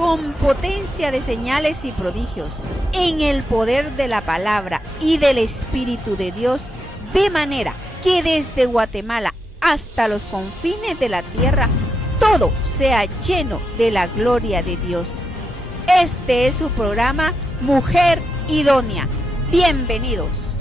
con potencia de señales y prodigios, en el poder de la palabra y del Espíritu de Dios, de manera que desde Guatemala hasta los confines de la tierra, todo sea lleno de la gloria de Dios. Este es su programa Mujer Idónea. Bienvenidos.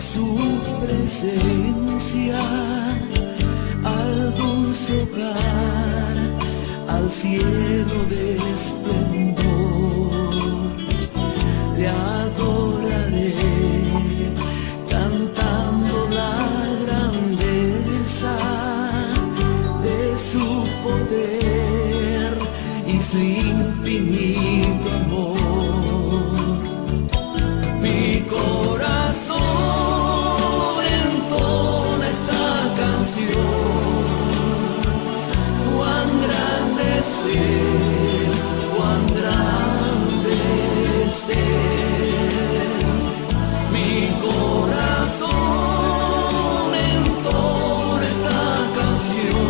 Su presencia, al dulce hogar, al cielo de esplendor, le adoraré, cantando la grandeza de su poder y su infinito amor. Mi corazón cuán grande es Él. Mi corazón entona esta canción.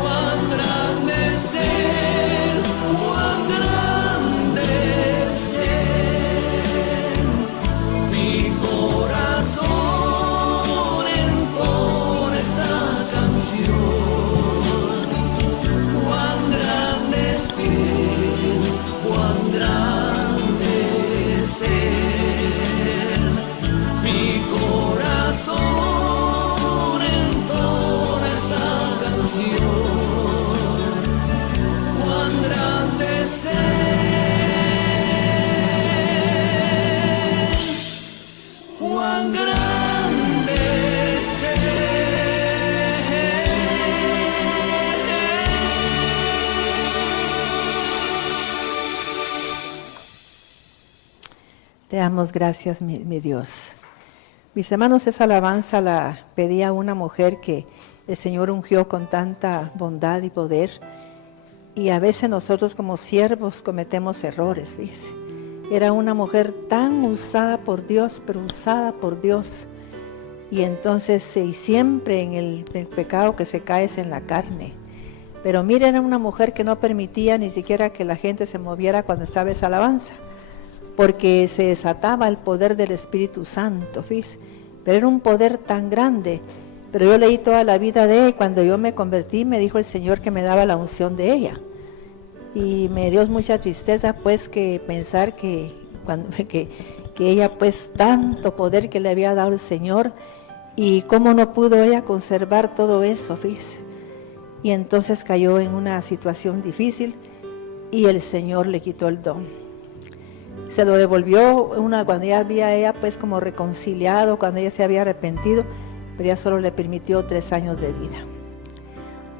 Cuán grande es Él, cuán grande es Él. Mi corazón entona esta canción. Mi corazón entona esta canción. Cuán grande es Él, cuán grande es Te damos gracias, mi Dios. Mis hermanos, esa alabanza la pedía una mujer que el Señor ungió con tanta bondad y poder. Y a veces nosotros como siervos cometemos errores, fíjese. Era una mujer tan usada por Dios, pero usada por Dios. Y entonces, y siempre en el pecado que se cae es en la carne. Pero mira, era una mujer que no permitía ni siquiera que la gente se moviera cuando estaba esa alabanza, porque se desataba el poder del Espíritu Santo, fíjese. Pero era un poder tan grande. Pero yo leí toda la vida de ella y cuando yo me convertí me dijo el Señor que me daba la unción de ella. Y me dio mucha tristeza pues que pensar que ella pues tanto poder que le había dado el Señor y cómo no pudo ella conservar todo eso, fíjese. Y entonces cayó en una situación difícil y el Señor le quitó el don. Se lo devolvió cuando ella había ella pues como reconciliado, cuando ella se había arrepentido, pero ella solo le permitió 3 años de vida.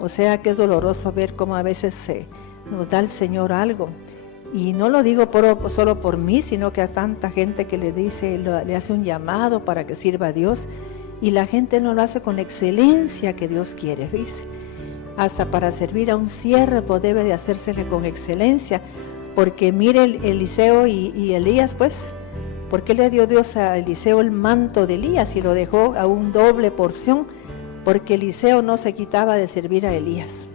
O sea que es doloroso ver cómo a veces nos da el Señor algo. Y no lo digo solo por mí, sino que a tanta gente que le hace un llamado para que sirva a Dios, y la gente no lo hace con la excelencia que Dios quiere, ¿ves? Hasta para servir a un siervo debe de hacérsele con excelencia. Porque mire Eliseo y Elías, pues, ¿por qué le dio Dios a Eliseo el manto de Elías y lo dejó a un doble porción? Porque Eliseo no se quitaba de servir a Elías.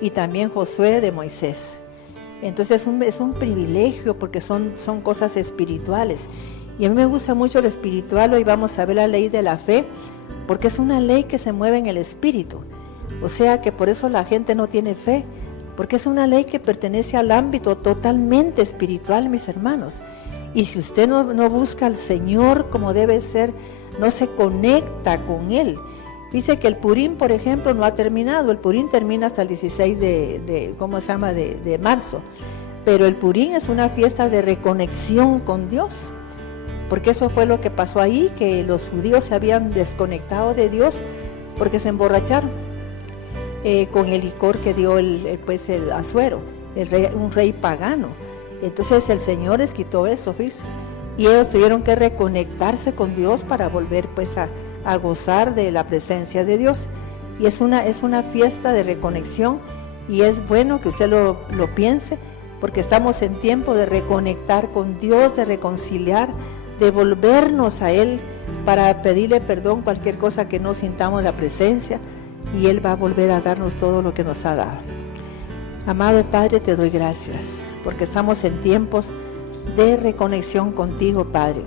Y también Josué de Moisés. Entonces es un privilegio porque son cosas espirituales. Y a mí me gusta mucho lo espiritual. Hoy vamos a ver la ley de la fe, porque es una ley que se mueve en el espíritu. O sea que por eso la gente no tiene fe, porque es una ley que pertenece al ámbito totalmente espiritual, mis hermanos. Y si usted no busca al Señor como debe ser, no se conecta con Él. Dice que el Purim, por ejemplo, no ha terminado. El Purim termina hasta el 16 de marzo. Pero el Purim es una fiesta de reconexión con Dios. Porque eso fue lo que pasó ahí, que los judíos se habían desconectado de Dios porque se emborracharon con el licor que dio el Asuero, un rey pagano. Entonces el Señor les quitó eso, ¿ves? Y ellos tuvieron que reconectarse con Dios para volver pues a gozar de la presencia de Dios. y es una fiesta de reconexión, y es bueno que usted lo piense, porque estamos en tiempo de reconectar con Dios, de reconciliar, de volvernos a Él para pedirle perdón cualquier cosa que no sintamos la presencia, y Él va a volver a darnos todo lo que nos ha dado. Amado Padre, te doy gracias, porque estamos en tiempos de reconexión contigo, Padre.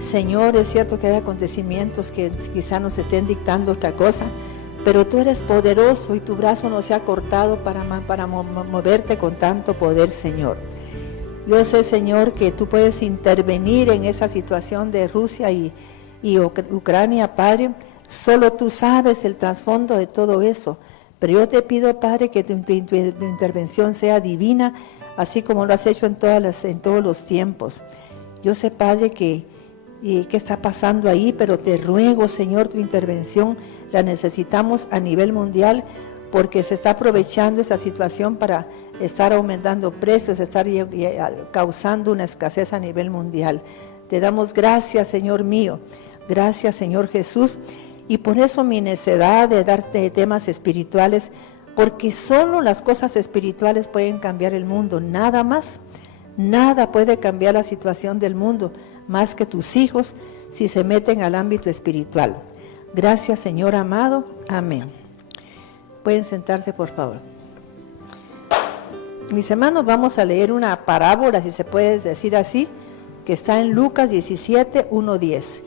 Señor, es cierto que hay acontecimientos que quizá nos estén dictando otra cosa, pero tú eres poderoso y tu brazo no se ha cortado para moverte con tanto poder, Señor. Yo sé, Señor, que tú puedes intervenir en esa situación de Rusia y Ucrania, Padre. Solo tú sabes el trasfondo de todo eso. Pero yo te pido, Padre, que tu intervención sea divina, así como lo has hecho en todos los tiempos. Yo sé, Padre, qué está pasando ahí, pero te ruego, Señor, tu intervención la necesitamos a nivel mundial, porque se está aprovechando esa situación para estar aumentando precios, estar causando una escasez a nivel mundial. Te damos gracias, Señor mío, gracias, Señor Jesús, y por eso mi necedad de darte temas espirituales, porque solo las cosas espirituales pueden cambiar el mundo, nada más. Nada puede cambiar la situación del mundo más que tus hijos si se meten al ámbito espiritual. Gracias, Señor amado. Amén. Pueden sentarse, por favor. Mis hermanos, vamos a leer una parábola, si se puede decir así, que está en Lucas 17, 1-10.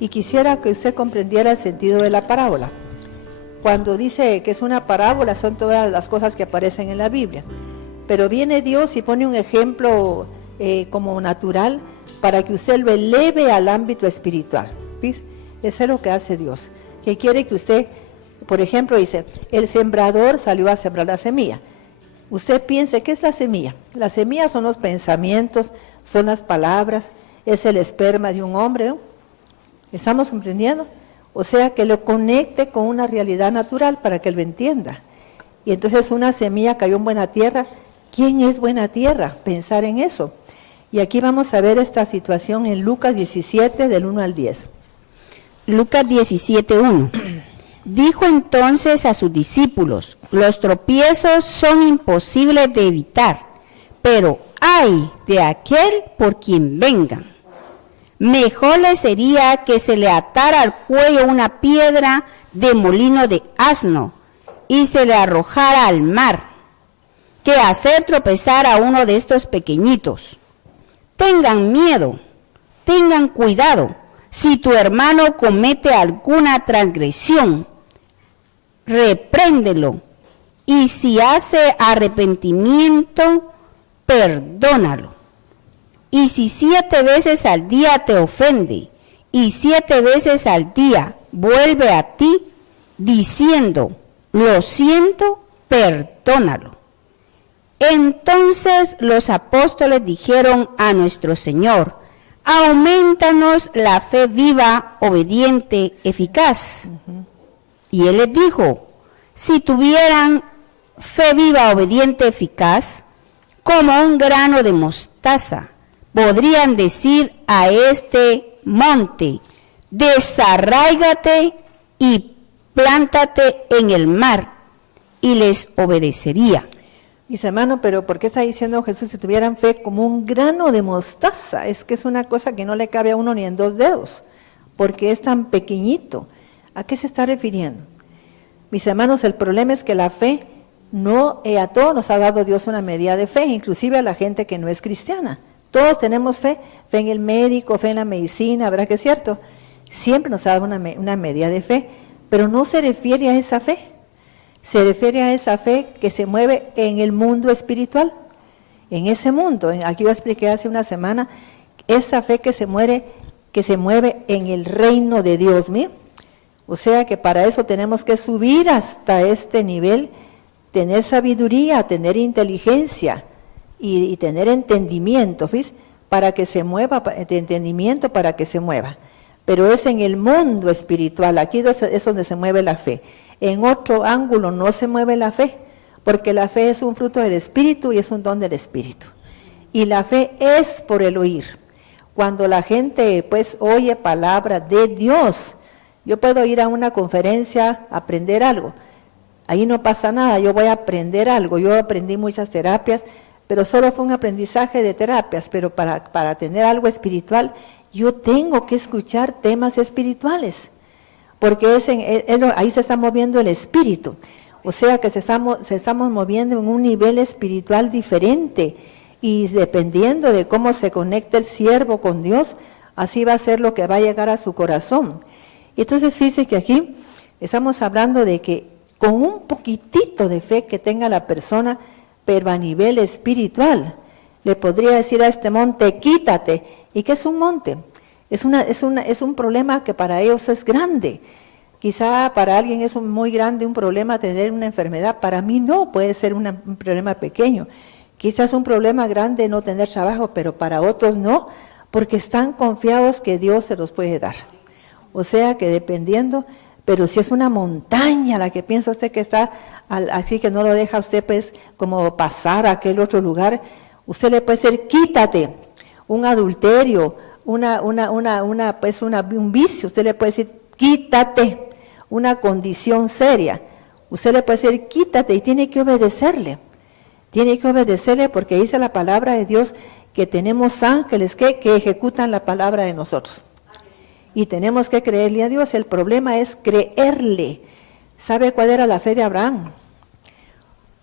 Y quisiera que usted comprendiera el sentido de la parábola. Cuando dice que es una parábola, son todas las cosas que aparecen en la Biblia. Pero viene Dios y pone un ejemplo como natural para que usted lo eleve al ámbito espiritual. ¿Ves? Eso es lo que hace Dios, que quiere que usted, por ejemplo, dice, el sembrador salió a sembrar la semilla. Usted piense, ¿qué es la semilla? La semilla son los pensamientos, son las palabras, es el esperma de un hombre, ¿no? ¿Estamos comprendiendo? O sea, que lo conecte con una realidad natural para que él lo entienda. Y entonces una semilla cayó en buena tierra. ¿Quién es buena tierra? Pensar en eso. Y aquí vamos a ver esta situación en Lucas 17, del 1 al 10. Lucas 17:1. Dijo entonces a sus discípulos: los tropiezos son imposibles de evitar, pero ay de aquel por quien vengan. Mejor le sería que se le atara al cuello una piedra de molino de asno y se le arrojara al mar, que hacer tropezar a uno de estos pequeñitos. Tengan miedo, tengan cuidado. Si tu hermano comete alguna transgresión, repréndelo, y si hace arrepentimiento, perdónalo. Y si 7 veces al día te ofende, y 7 veces al día vuelve a ti, diciendo, lo siento, perdónalo. Entonces los apóstoles dijeron a nuestro Señor: aumentanos la fe viva, obediente, eficaz. Y Él les dijo: si tuvieran fe viva, obediente, eficaz, como un grano de mostaza, podrían decir a este monte: desarráigate y plántate en el mar, y les obedecería. Mis hermanos, pero ¿por qué está diciendo Jesús si tuvieran fe como un grano de mostaza? Es que es una cosa que no le cabe a uno ni en 2 dedos, porque es tan pequeñito. ¿A qué se está refiriendo? Mis hermanos, el problema es que la fe no, a todos nos ha dado Dios una medida de fe, inclusive a la gente que no es cristiana. Todos tenemos fe en el médico, fe en la medicina, ¿verdad que es cierto? Siempre nos ha dado una medida de fe, pero no se refiere a esa fe. Se refiere a esa fe que se mueve en el mundo espiritual, en ese mundo. Aquí yo expliqué hace una semana, esa fe que se mueve en el reino de Dios mío. O sea que para eso tenemos que subir hasta este nivel, tener sabiduría, tener inteligencia y tener entendimiento, ¿ves? Para que se mueva, de entendimiento para que se mueva. Pero es en el mundo espiritual, aquí es donde se mueve la fe. En otro ángulo no se mueve la fe, porque la fe es un fruto del Espíritu y es un don del Espíritu. Y la fe es por el oír. Cuando la gente pues oye palabra de Dios, Yo puedo ir a una conferencia, aprender algo. Ahí no pasa nada, yo voy a aprender algo. Yo aprendí muchas terapias, pero solo fue un aprendizaje de terapias. Pero para tener algo espiritual, yo tengo que escuchar temas espirituales. Porque ahí se está moviendo el espíritu. O sea que se estamos moviendo en un nivel espiritual diferente. Y dependiendo de cómo se conecta el siervo con Dios, así va a ser lo que va a llegar a su corazón. Entonces fíjese que aquí estamos hablando de que con un poquitito de fe que tenga la persona, pero a nivel espiritual, le podría decir a este monte, quítate. ¿Y qué es un monte? Es un problema que para ellos es grande. Quizá para alguien es muy grande un problema tener una enfermedad, para mí no, puede ser un problema pequeño. Quizás un problema grande no tener trabajo, pero para otros no, porque están confiados que Dios se los puede dar. O sea que dependiendo, pero si es una montaña la que piensa usted que está, así que no lo deja usted pues como pasar a aquel otro lugar, usted le puede decir, quítate, un adulterio, un vicio, usted le puede decir, quítate, una condición seria. Usted le puede decir, quítate, y tiene que obedecerle. Tiene que obedecerle porque dice la palabra de Dios que tenemos ángeles que ejecutan la palabra de nosotros. Y tenemos que creerle a Dios. El problema es creerle. ¿Sabe cuál era la fe de Abraham?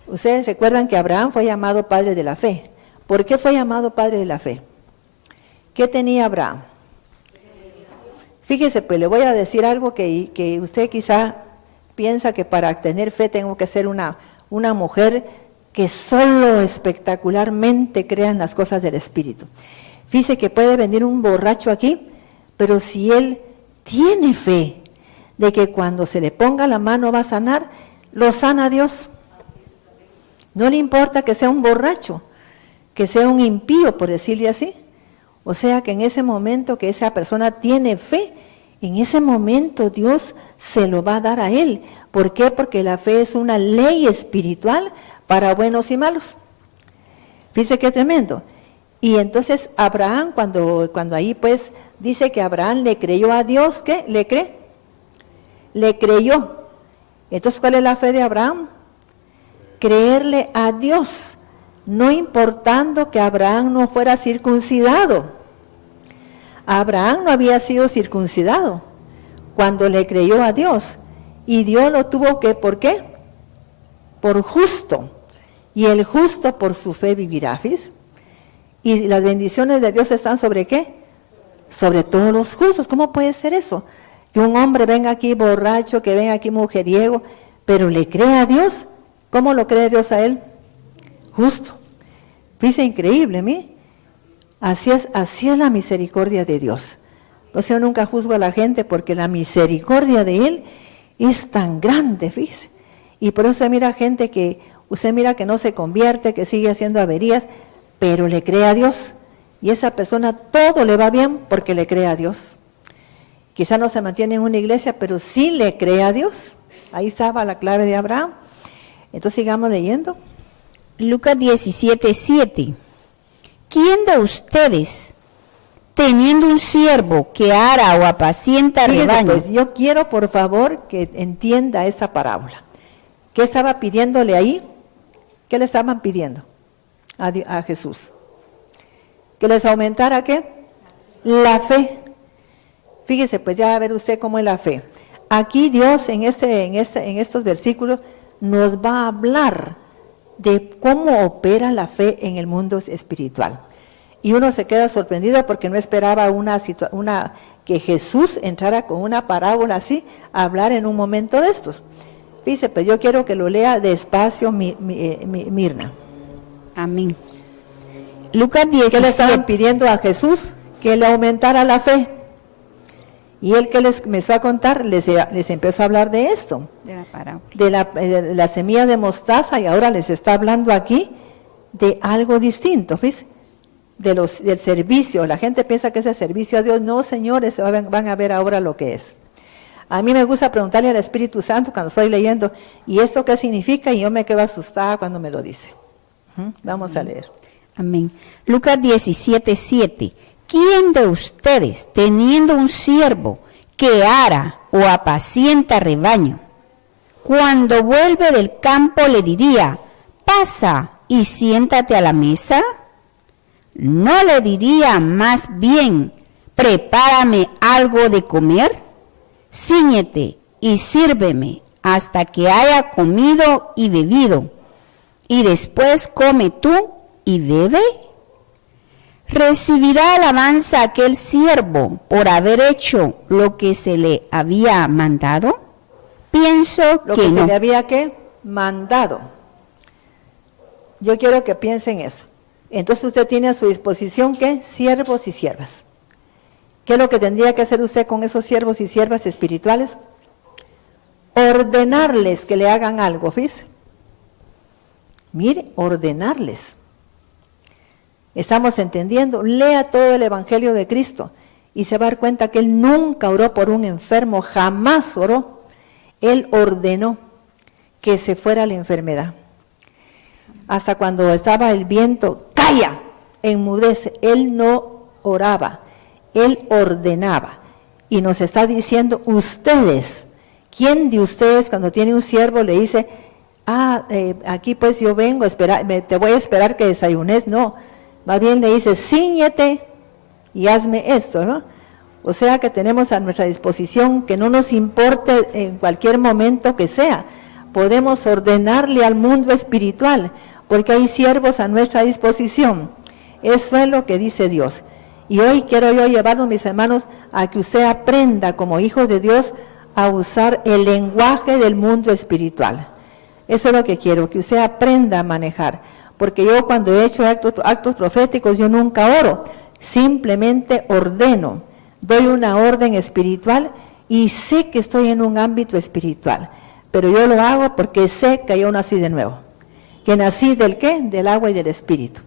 Ustedes recuerdan que Abraham fue llamado padre de la fe. ¿Por qué fue llamado padre de la fe? ¿Qué tenía Abraham? Fíjese, pues le voy a decir algo que usted quizá piensa que para tener fe tengo que ser una mujer que solo espectacularmente crea en las cosas del Espíritu. Fíjese que puede venir un borracho aquí, pero si él tiene fe de que cuando se le ponga la mano va a sanar, lo sana Dios. No le importa que sea un borracho, que sea un impío, por decirle así. O sea que en ese momento que esa persona tiene fe, en ese momento Dios se lo va a dar a él. ¿Por qué? Porque la fe es una ley espiritual para buenos y malos. Fíjese qué tremendo. Y entonces Abraham, cuando ahí pues dice que Abraham le creyó a Dios, ¿qué? ¿Le cree? Le creyó. Entonces, ¿cuál es la fe de Abraham? Creerle a Dios, no importando que Abraham no fuera circuncidado. Abraham no había sido circuncidado cuando le creyó a Dios. Y Dios lo tuvo que, ¿por qué? Por justo. Y el justo por su fe vivirá, ¿fíjese? Y las bendiciones de Dios están ¿sobre qué? Sobre todos los justos. ¿Cómo puede ser eso? Que un hombre venga aquí borracho, que venga aquí mujeriego, pero le cree a Dios. ¿Cómo lo cree Dios a él? Justo. Fíjese, increíble, ¿mí? Así es la misericordia de Dios. O sea, yo nunca juzgo a la gente porque la misericordia de Él es tan grande, fíjese. Y por eso usted mira gente usted mira que no se convierte, que sigue haciendo averías, pero le cree a Dios. Y esa persona todo le va bien porque le cree a Dios. Quizá no se mantiene en una iglesia, pero sí le cree a Dios. Ahí estaba la clave de Abraham. Entonces sigamos leyendo. Lucas 17:7. ¿Quién de ustedes, teniendo un siervo que ara o apacienta rebaños? Pues yo quiero, por favor, que entienda esta parábola. ¿Qué estaba pidiéndole ahí? ¿Qué le estaban pidiendo a Jesús? ¿Que les aumentara qué? La fe. Fíjese, pues ya va a ver usted cómo es la fe. Aquí Dios en estos versículos nos va a hablar de cómo opera la fe en el mundo espiritual. Y uno se queda sorprendido porque no esperaba que Jesús entrara con una parábola así, a hablar en un momento de estos. Fíjese, pues yo quiero que lo lea despacio Mirna. Amén. Lucas 17. ¿Qué le estaban pidiendo a Jesús? Que le aumentara la fe. Y él que les empezó a contar, les empezó a hablar de esto. De la parábola. De la semilla de mostaza, y ahora les está hablando aquí de algo distinto, ¿ves? Del servicio. La gente piensa que es el servicio a Dios. No, señores, van a ver ahora lo que es. A mí me gusta preguntarle al Espíritu Santo cuando estoy leyendo, ¿y esto qué significa? Y yo me quedo asustada cuando me lo dice. Vamos a leer. Amén. Lucas 17:7. ¿Quién de ustedes, teniendo un siervo que ara o apacienta rebaño. Cuando vuelve del campo le diría, pasa y siéntate a la mesa. ¿No le diría más bien, prepárame algo de comer? Cíñete y sírveme hasta que haya comido y bebido, y después come tú y bebe. ¿Recibirá alabanza aquel siervo por haber hecho lo que se le había mandado? Pienso Lo que que se no. le había ¿qué? Mandado. Yo quiero que piensen eso. Entonces usted tiene a su disposición ¿qué? Siervos y siervas. ¿Qué es lo que tendría que hacer usted con esos siervos y siervas espirituales? Ordenarles que le hagan algo, ¿fíjese? Mire, ordenarles. Estamos entendiendo, lea todo el Evangelio de Cristo y se va a dar cuenta que Él nunca oró por un enfermo, jamás oró. Él ordenó que se fuera la enfermedad. Hasta cuando estaba el viento, calla, enmudece. Él no oraba, Él ordenaba. Y nos está diciendo, ustedes, ¿quién de ustedes cuando tiene un siervo le dice, aquí pues yo vengo, te voy a esperar que desayunes? No, más bien le dice, cíñete y hazme esto, ¿no? O sea que tenemos a nuestra disposición, que no nos importe en cualquier momento que sea, podemos ordenarle al mundo espiritual, porque hay siervos a nuestra disposición. Eso es lo que dice Dios. Y hoy quiero yo llevarlos, mis hermanos, a que usted aprenda como hijo de Dios a usar el lenguaje del mundo espiritual. Eso es lo que quiero, que usted aprenda a manejar. Porque yo cuando he hecho actos proféticos, yo nunca oro, simplemente ordeno, doy una orden espiritual y sé que estoy en un ámbito espiritual. Pero yo lo hago porque sé que yo nací de nuevo. Que nací del ¿qué? Del agua y del espíritu.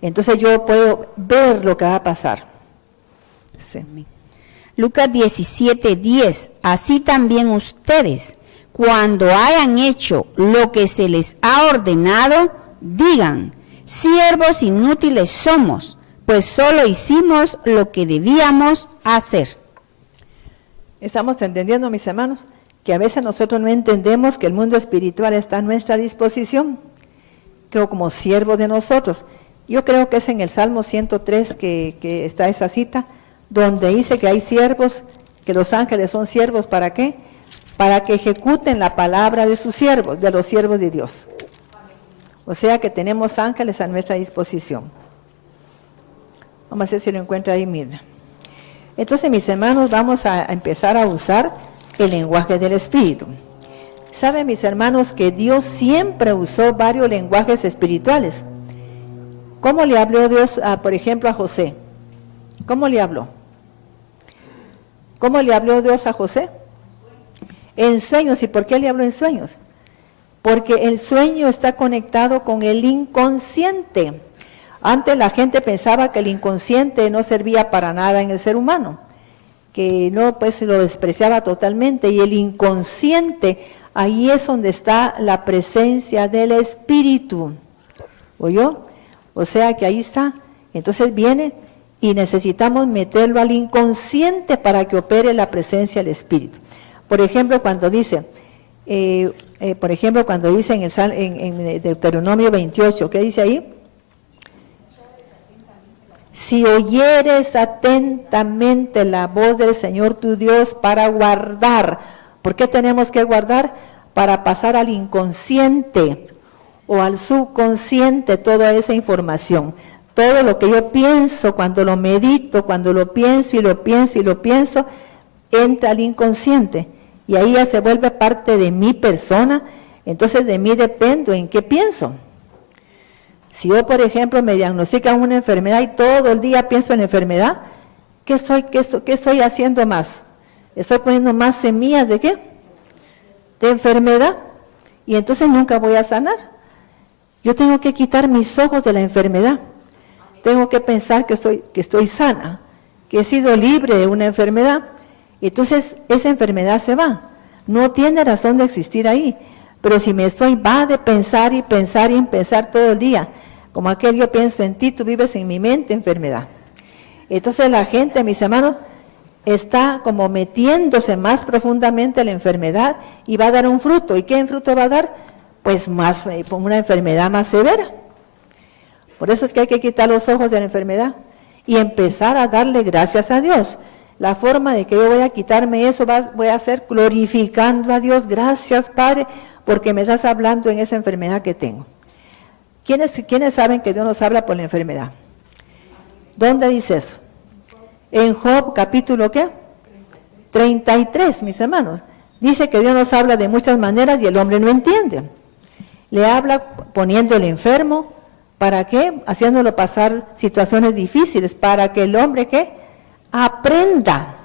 Entonces yo puedo ver lo que va a pasar. Sí. Lucas 17:10, así también ustedes, cuando hayan hecho lo que se les ha ordenado, digan, siervos inútiles somos, pues solo hicimos lo que debíamos hacer. Estamos entendiendo, mis hermanos, que a veces nosotros no entendemos que el mundo espiritual está a nuestra disposición, que como siervos de nosotros. Yo creo que es en el Salmo 103 que está esa cita, donde dice que hay siervos, que los ángeles son siervos, ¿para qué? Para que ejecuten la palabra de sus siervos, de los siervos de Dios. O sea que tenemos ángeles a nuestra disposición. Vamos a ver si lo encuentra ahí, mira. Entonces, mis hermanos, vamos a empezar a usar el lenguaje del Espíritu. ¿Saben, mis hermanos, que Dios siempre usó varios lenguajes espirituales? ¿Cómo le habló Dios, por ejemplo, a José? ¿Cómo le habló? ¿Cómo le habló Dios a José? En sueños. ¿Y por qué le habló en sueños? Porque el sueño está conectado con el inconsciente. Antes la gente pensaba que el inconsciente no servía para nada en el ser humano, que no, pues lo despreciaba totalmente. Y el inconsciente, ahí es donde está la presencia del Espíritu. ¿Oyó? O sea que ahí está. Entonces viene y necesitamos meterlo al inconsciente para que opere la presencia del Espíritu. Por ejemplo, cuando dice, en Deuteronomio 28, ¿qué dice ahí? Si oyeres atentamente la voz del Señor tu Dios para guardar. ¿Por qué tenemos que guardar? Para pasar al inconsciente o al subconsciente toda esa información. Todo lo que yo pienso, cuando lo medito, cuando lo pienso y lo pienso y lo pienso, entra al inconsciente. Y ahí ya se vuelve parte de mi persona. Entonces de mí dependo en qué pienso. Si yo, por ejemplo, me diagnostican una enfermedad y todo el día pienso en la enfermedad, ¿qué estoy haciendo más? ¿Estoy poniendo más semillas de qué? De enfermedad. Y entonces nunca voy a sanar. Yo tengo que quitar mis ojos de la enfermedad. Tengo que pensar que estoy sana, que he sido libre de una enfermedad. Entonces esa enfermedad se va. No tiene razón de existir ahí. Pero si va de pensar y pensar y pensar todo el día, como aquel yo pienso en ti, tú vives en mi mente, enfermedad. Entonces la gente, mis hermanos, está como metiéndose más profundamente en la enfermedad y va a dar un fruto. ¿Y qué fruto va a dar? Pues más, una enfermedad más severa. Por eso es que hay que quitar los ojos de la enfermedad y empezar a darle gracias a Dios. La forma de que yo voy a quitarme eso, voy a hacer glorificando a Dios. Gracias, Padre, porque me estás hablando en esa enfermedad que tengo. ¿Quiénes saben que Dios nos habla por la enfermedad? ¿Dónde dice eso? En Job, capítulo, ¿qué? 33, mis hermanos. Dice que Dios nos habla de muchas maneras y el hombre no entiende. Le habla poniéndole enfermo, ¿para qué? Haciéndolo pasar situaciones difíciles, para que el hombre, ¿qué? Aprenda.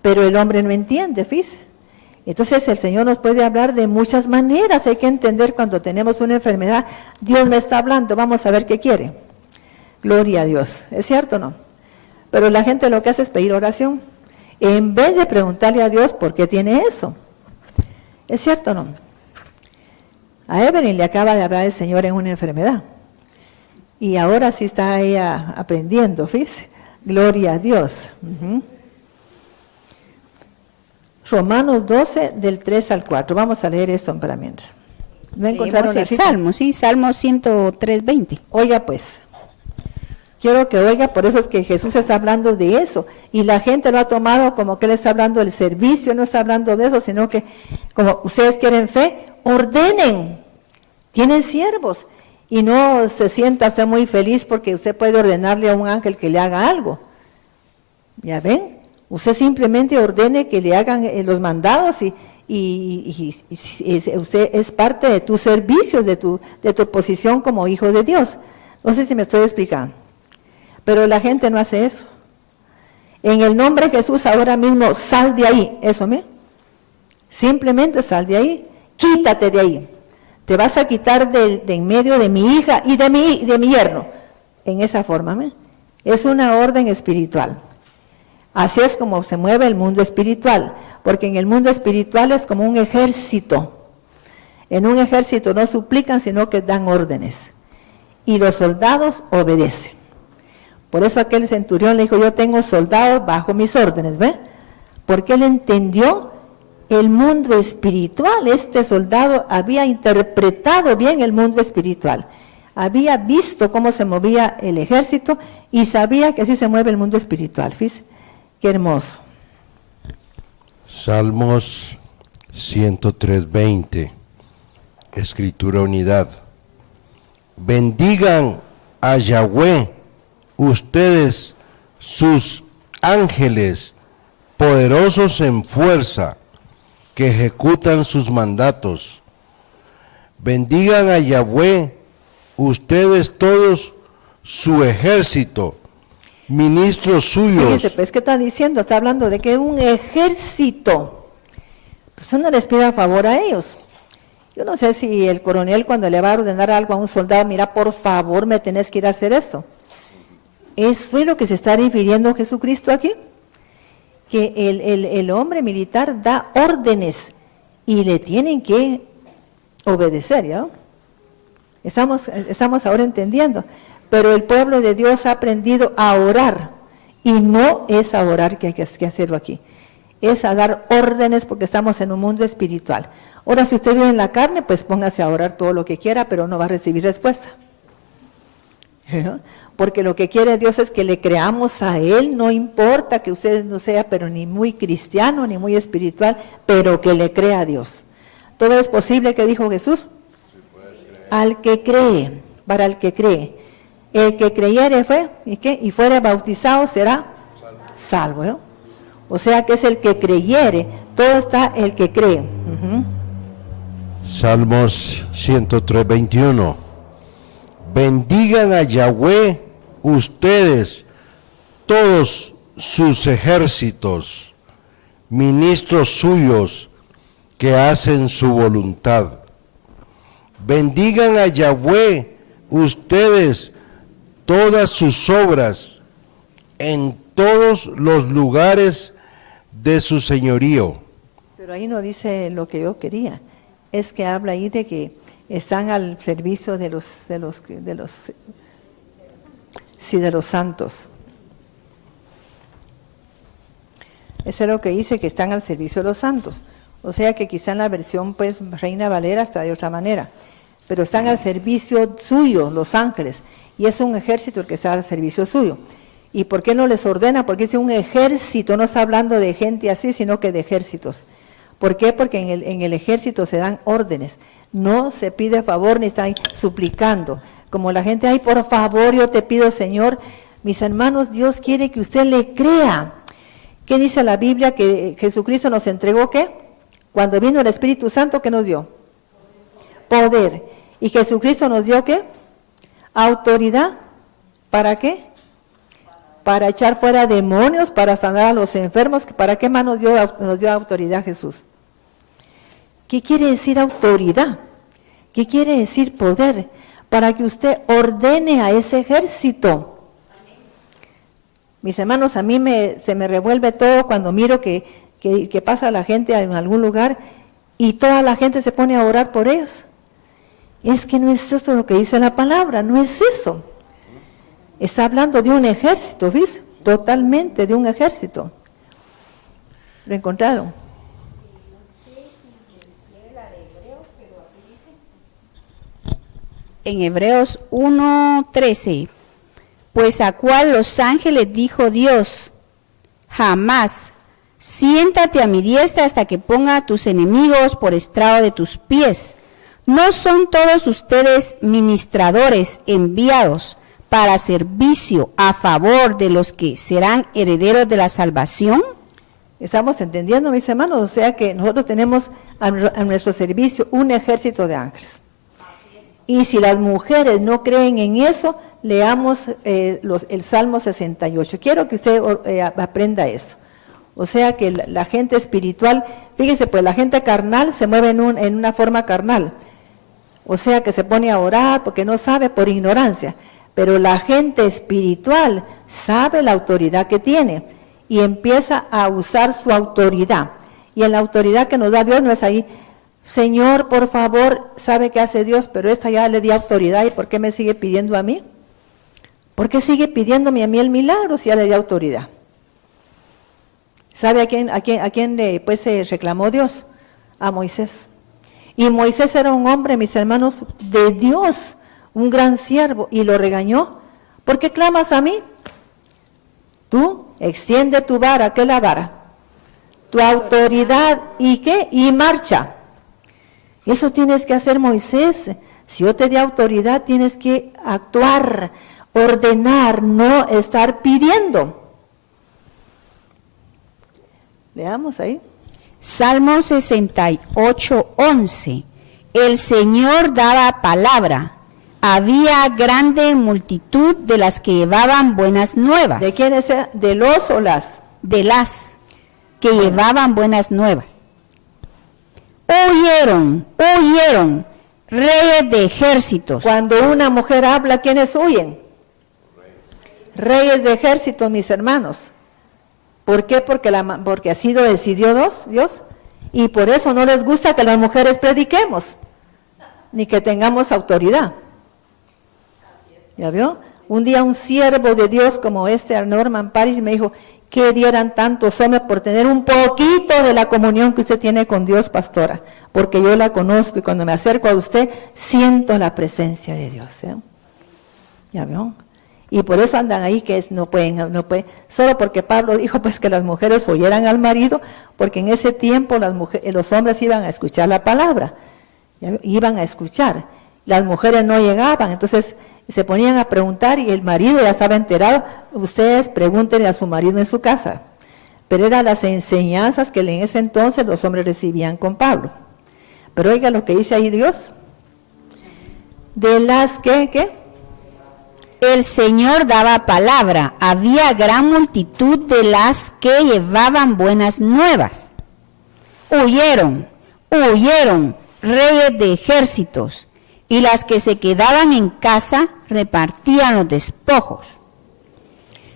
Pero el hombre no entiende, fíjese. Entonces el Señor nos puede hablar de muchas maneras. Hay que entender cuando tenemos una enfermedad, Dios me está hablando, vamos a ver qué quiere. Gloria a Dios, ¿es cierto o no? Pero la gente lo que hace es pedir oración, en vez de preguntarle a Dios por qué tiene eso. ¿Es cierto o no? A Evelyn le acaba de hablar el Señor en una enfermedad. Y ahora sí está ella aprendiendo, fíjese. Gloria a Dios. Romanos 12, del 3 al 4. Vamos a leer esto para mientras. ¿No encontraron el Salmo, sí, Salmo 103, 20. Oiga pues. Quiero que oiga, por eso es que Jesús está hablando de eso. Y la gente lo ha tomado como que Él está hablando del servicio, no está hablando de eso, sino que como ustedes quieren fe, ordenen. Tienen siervos. Y no se sienta usted muy feliz porque usted puede ordenarle a un ángel que le haga algo. ¿Ya ven? Usted simplemente ordene que le hagan los mandados y usted es parte de tus servicios, de tu posición como hijo de Dios. No sé si me estoy explicando. Pero la gente no hace eso. En el nombre de Jesús ahora mismo sal de ahí. Eso, ¿me? Simplemente sal de ahí. Quítate de ahí. Te vas a quitar de en medio de mi hija y de mi yerno. En esa forma, ¿me? Es una orden espiritual. Así es como se mueve el mundo espiritual, porque en el mundo espiritual es como un ejército. En un ejército no suplican, sino que dan órdenes. Y los soldados obedecen. Por eso aquel centurión le dijo, yo tengo soldados bajo mis órdenes, ¿ve? Porque él entendió el mundo espiritual. Este soldado había interpretado bien el mundo espiritual. Había visto cómo se movía el ejército y sabía que así se mueve el mundo espiritual. Fíjese. Qué hermoso. Salmos 103:20, Escritura Unidad. Bendigan a Yahweh, ustedes, sus ángeles, poderosos en fuerza, que ejecutan sus mandatos. Bendigan a Yahweh, ustedes todos, su ejército, ministros suyos. Fíjese, pues, ¿qué está diciendo? Está hablando de que un ejército. Pues no les pida favor a ellos. Yo no sé si el coronel cuando le va a ordenar algo a un soldado, mira, por favor, me tenés que ir a hacer esto. Eso es lo que se está refiriendo Jesucristo aquí. Que el hombre militar da órdenes y le tienen que obedecer, ¿ya? Estamos ahora entendiendo. Pero el pueblo de Dios ha aprendido a orar, y no es a orar que hay que hacerlo aquí, es a dar órdenes porque estamos en un mundo espiritual. Ahora, si usted vive en la carne, pues póngase a orar todo lo que quiera, pero no va a recibir respuesta. Porque lo que quiere Dios es que le creamos a Él, no importa que usted no sea, pero ni muy cristiano, ni muy espiritual, pero que le crea a Dios. Todo es posible, que dijo Jesús, al que cree, para el que cree. El que creyere y fuere bautizado será salvo. ¿Eh? O sea que es el que creyere, todo está el que cree. Salmos 103:21. Bendigan a Yahweh, ustedes, todos sus ejércitos, ministros suyos que hacen su voluntad. Bendigan a Yahweh, ustedes, todas sus obras, en todos los lugares de su señorío. Pero ahí no dice lo que yo quería, es que habla ahí de que están al servicio de los santos. Eso es lo que dice, que están al servicio de los santos. O sea que quizá en la versión pues Reina Valera está de otra manera, pero están al servicio suyo, los ángeles, y es un ejército el que está al servicio suyo. ¿Y por qué no les ordena? Porque es un ejército, no está hablando de gente así, sino que de ejércitos. ¿Por qué? Porque en el ejército se dan órdenes, no se pide favor ni están suplicando. Como la gente, ay, por favor, yo te pido, Señor. Mis hermanos, Dios quiere que usted le crea. ¿Qué dice la Biblia? Que Jesucristo nos entregó, ¿qué? Cuando vino el Espíritu Santo, ¿qué nos dio? Poder. ¿Y Jesucristo nos dio qué? Autoridad. ¿Para qué? Para echar fuera demonios, para sanar a los enfermos. ¿Para qué más nos dio autoridad Jesús? ¿Qué quiere decir autoridad? ¿Qué quiere decir poder? Para que usted ordene a ese ejército. Mis hermanos, a mí se me revuelve todo cuando miro que pasa la gente en algún lugar y toda la gente se pone a orar por ellos. Es que no es eso lo que dice la palabra, no es eso. Está hablando de un ejército, ¿ves? Totalmente de un ejército. ¿Lo encontraron? En Hebreos 1:13, pues a cual los ángeles dijo Dios, jamás, siéntate a mi diestra hasta que ponga a tus enemigos por estrado de tus pies. ¿No son todos ustedes ministradores enviados para servicio a favor de los que serán herederos de la salvación? Estamos entendiendo, mis hermanos, o sea que nosotros tenemos a nuestro servicio un ejército de ángeles. Y si las mujeres no creen en eso, leamos el Salmo 68. Quiero que usted aprenda eso. O sea que la gente espiritual, fíjese, pues la gente carnal se mueve en una forma carnal. O sea que se pone a orar porque no sabe, por ignorancia. Pero la gente espiritual sabe la autoridad que tiene y empieza a usar su autoridad. Y en la autoridad que nos da Dios no es ahí, Señor, por favor, sabe qué hace Dios, pero esta ya le di autoridad, ¿y por qué me sigue pidiendo a mí? ¿Por qué sigue pidiéndome a mí el milagro si ya le di autoridad? ¿Sabe a quién pues se reclamó Dios? A Moisés. Y Moisés era un hombre, mis hermanos, de Dios, un gran siervo, y lo regañó. ¿Por qué clamas a mí? Tú extiende tu vara, ¿qué es la vara? Tu autoridad, ¿y qué? Y marcha. Eso tienes que hacer, Moisés. Si yo te di autoridad, tienes que actuar, ordenar, no estar pidiendo. Leamos ahí. Salmo 68:11. El Señor daba palabra. Había grande multitud de las que llevaban buenas nuevas. ¿De quiénes? ¿De los o las? De las que llevaban buenas nuevas. Huyeron, reyes de ejércitos. Cuando una mujer habla, ¿quiénes huyen? Reyes de ejércitos, mis hermanos. ¿Por qué? Porque así lo decidió Dios. Y por eso no les gusta que las mujeres prediquemos, ni que tengamos autoridad. ¿Ya vio? Un día un siervo de Dios como Norman Parrish me dijo, que dieran tantos hombres por tener un poquito de la comunión que usted tiene con Dios, pastora, porque yo la conozco y cuando me acerco a usted siento la presencia de Dios. ¿Ya vio? Y por eso andan ahí que no pueden, solo porque Pablo dijo pues que las mujeres oyeran al marido, porque en ese tiempo los hombres iban a escuchar la palabra, iban a escuchar, las mujeres no llegaban, entonces se ponían a preguntar y el marido ya estaba enterado. Ustedes pregúntenle a su marido en su casa, pero eran las enseñanzas que en ese entonces los hombres recibían con Pablo. Pero oiga lo que dice ahí Dios, de las que el Señor daba palabra, había gran multitud de las que llevaban buenas nuevas. Huyeron, reyes de ejércitos, y las que se quedaban en casa repartían los despojos.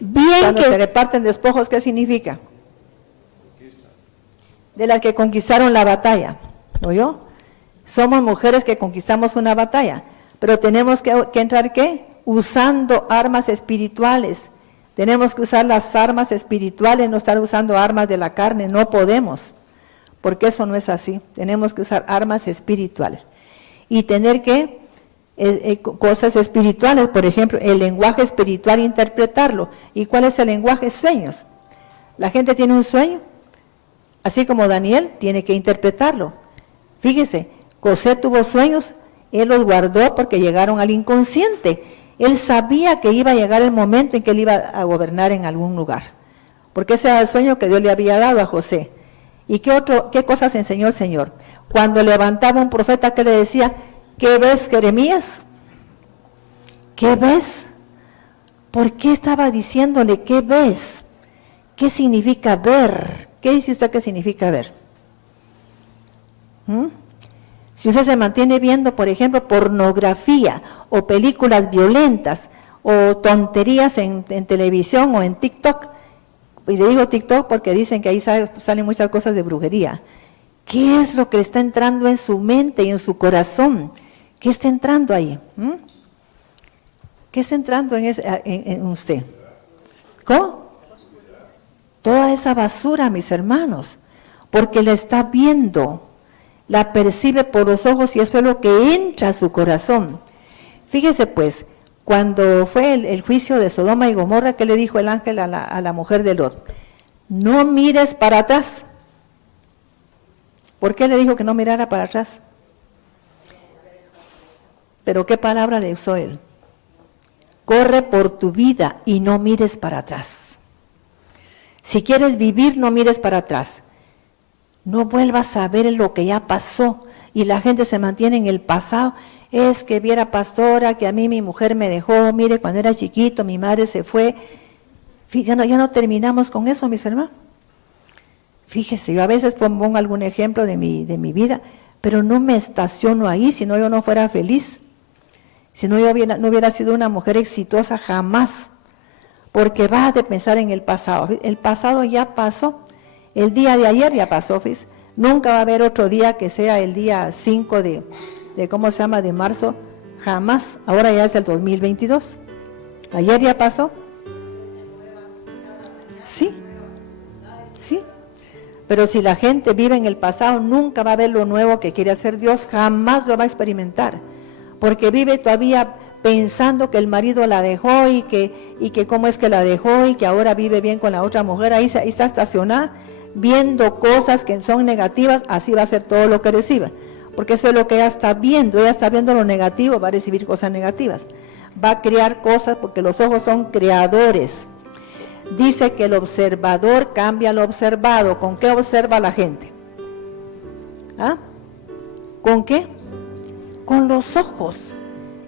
Cuando se reparten despojos, ¿qué significa? De las que conquistaron la batalla, ¿oyó? Somos mujeres que conquistamos una batalla, pero tenemos que entrar, ¿qué? Usando armas espirituales, Tenemos que usar las armas espirituales, no estar usando armas de la carne, no podemos, porque eso no es así. Tenemos que usar armas espirituales y tener que cosas espirituales, por ejemplo, el lenguaje espiritual, interpretarlo. ¿Y cuál es el lenguaje? Sueños. La gente tiene un sueño, así como Daniel tiene que interpretarlo. Fíjese, José tuvo sueños, él los guardó porque llegaron al inconsciente. Él sabía que iba a llegar el momento en que él iba a gobernar en algún lugar, porque ese era el sueño que Dios le había dado a José. ¿Y qué cosas enseñó el Señor? Cuando levantaba un profeta que le decía, ¿qué ves, Jeremías? ¿Qué ves? ¿Por qué estaba diciéndole qué ves? ¿Qué significa ver? ¿Qué dice usted que significa ver? Si usted se mantiene viendo, por ejemplo, pornografía o películas violentas o tonterías en televisión o en TikTok, y le digo TikTok porque dicen que ahí salen muchas cosas de brujería, ¿qué es lo que le está entrando en su mente y en su corazón? ¿Qué está entrando ahí? ¿Qué está entrando en usted? ¿Cómo? Toda esa basura, mis hermanos, porque la está viendo, la percibe por los ojos y eso es lo que entra a su corazón. Fíjese pues, cuando fue el juicio de Sodoma y Gomorra, ¿qué le dijo el ángel a la mujer de Lot? No mires para atrás. ¿Por qué le dijo que no mirara para atrás? Pero ¿qué palabra le usó él? Corre por tu vida y no mires para atrás. Si quieres vivir, no mires para atrás. No vuelvas a ver lo que ya pasó y la gente se mantiene en el pasado. Es que viera, pastora, que a mí mi mujer me dejó, mire, cuando era chiquito mi madre se fue. Ya no terminamos con eso, mis hermanos. Fíjese, yo a veces pongo algún ejemplo de mi vida, pero no me estaciono ahí, si no yo no fuera feliz. Si no yo no hubiera sido una mujer exitosa jamás, porque vas a pensar en el pasado. El pasado ya pasó, el día de ayer ya pasó, ¿ves? Nunca va a haber otro día que sea el día 5 de marzo, jamás. Ahora ya es el 2022. Ayer ya pasó. Sí. Pero si la gente vive en el pasado, nunca va a ver lo nuevo que quiere hacer Dios, jamás lo va a experimentar. Porque vive todavía pensando que el marido la dejó y que cómo es que la dejó y que ahora vive bien con la otra mujer, ahí está estacionada, viendo cosas que son negativas, así va a ser todo lo que reciba. Porque eso es lo que ella está viendo lo negativo, va a recibir cosas negativas. Va a crear cosas porque los ojos son creadores. Dice que el observador cambia lo observado. ¿Con qué observa la gente? ¿Ah? ¿Con qué? Con los ojos.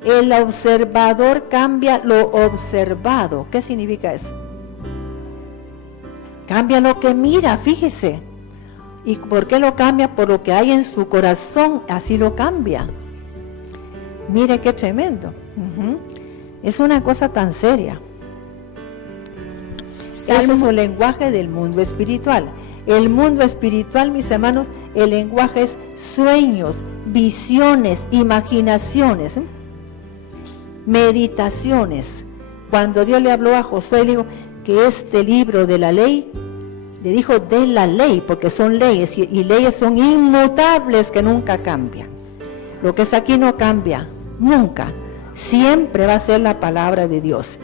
El observador cambia lo observado. ¿Qué significa eso? Cambia lo que mira, fíjese. ¿Y por qué lo cambia? Por lo que hay en su corazón, así lo cambia. Mire qué tremendo. Es una cosa tan seria. Ese es un lenguaje del mundo espiritual. El mundo espiritual, mis hermanos, el lenguaje es sueños, visiones, imaginaciones, meditaciones. Cuando Dios le habló a Josué, le dijo que este libro de la ley, le dijo de la ley, porque son leyes, y leyes son inmutables que nunca cambian. Lo que es aquí no cambia, nunca. Siempre va a ser la palabra de Dios.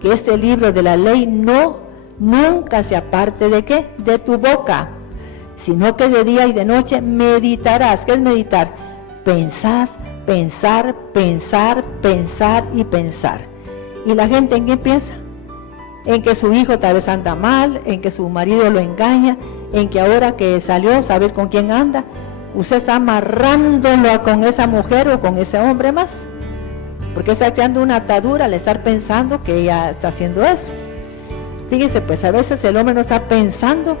Que este libro de la ley nunca se aparte de ¿qué? De tu boca, sino que de día y de noche meditarás. ¿Qué es meditar? Pensar y pensar. ¿Y la gente en qué piensa? En que su hijo tal vez anda mal, en que su marido lo engaña, en que ahora que salió a saber con quién anda, usted está amarrándolo con esa mujer o con ese hombre más, porque está creando una atadura al estar pensando que ella está haciendo eso. Fíjese, pues a veces el hombre no está pensando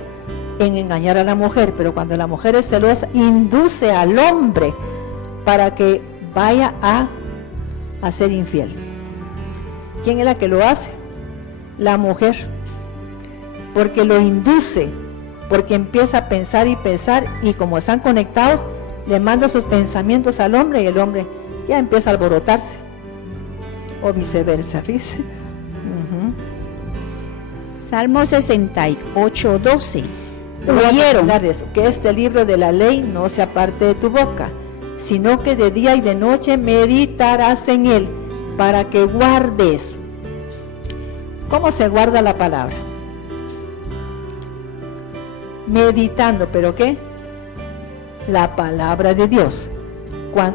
en engañar a la mujer, pero cuando la mujer es celosa, induce al hombre para que vaya a ser infiel. ¿Quién es la que lo hace? La mujer, porque lo induce, porque empieza a pensar y como están conectados, le manda sus pensamientos al hombre y el hombre ya empieza a alborotarse, o viceversa, fíjese. Salmo 68, 12. Voy a Oyeron. hablar de eso, que este libro de la ley no se aparte de tu boca, sino que de día y de noche meditarás en él, para que guardes. ¿Cómo se guarda la palabra? Meditando, ¿pero qué? La palabra de Dios.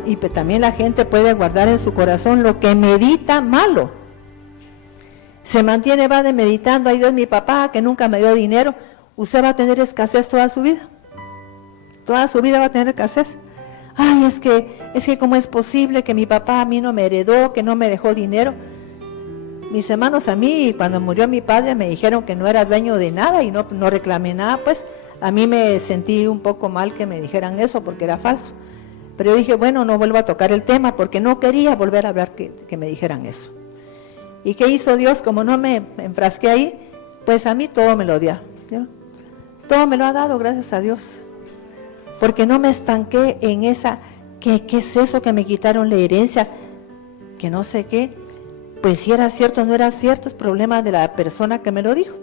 Y también la gente puede guardar en su corazón lo que medita malo. Se mantiene, va de meditando, ay Dios, mi papá que nunca me dio dinero, usted va a tener escasez toda su vida. Toda su vida va a tener escasez. Ay, es que cómo es posible que mi papá a mí no me heredó, que no me dejó dinero. Mis hermanos a mí, cuando murió mi padre, me dijeron que no era dueño de nada y no reclamé nada, pues a mí me sentí un poco mal que me dijeran eso porque era falso. Pero yo dije, bueno, no vuelvo a tocar el tema porque no quería volver a hablar que me dijeran eso. ¿Y qué hizo Dios? Como no me enfrasqué ahí, pues a mí todo me lo dio. ¿Ya? Todo me lo ha dado, gracias a Dios. Porque no me estanqué en esa, ¿qué es eso que me quitaron la herencia? Que no sé qué. Pues si era cierto o no era cierto, es problema de la persona que me lo dijo.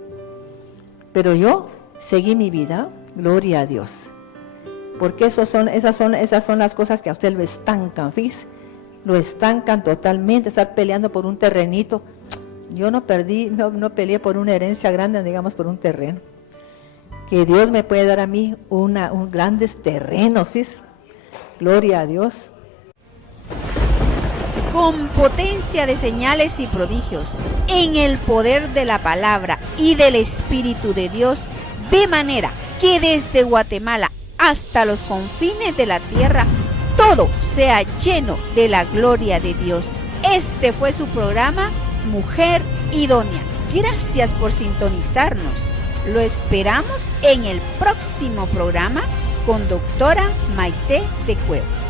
Pero yo seguí mi vida, gloria a Dios. Porque esas son las cosas que a usted lo estancan, fíjese. Lo estancan totalmente, estar peleando por un terrenito. Yo no peleé por una herencia grande, digamos por un terreno. Que Dios me puede dar a mí un grandes terrenos, fíjese. Gloria a Dios. Con potencia de señales y prodigios, en el poder de la palabra y del Espíritu de Dios, de manera que desde Guatemala hasta los confines de la tierra, todo sea lleno de la gloria de Dios. Este fue su programa, Mujer Idónea. Gracias por sintonizarnos. Lo esperamos en el próximo programa con doctora Maite de Cuevas.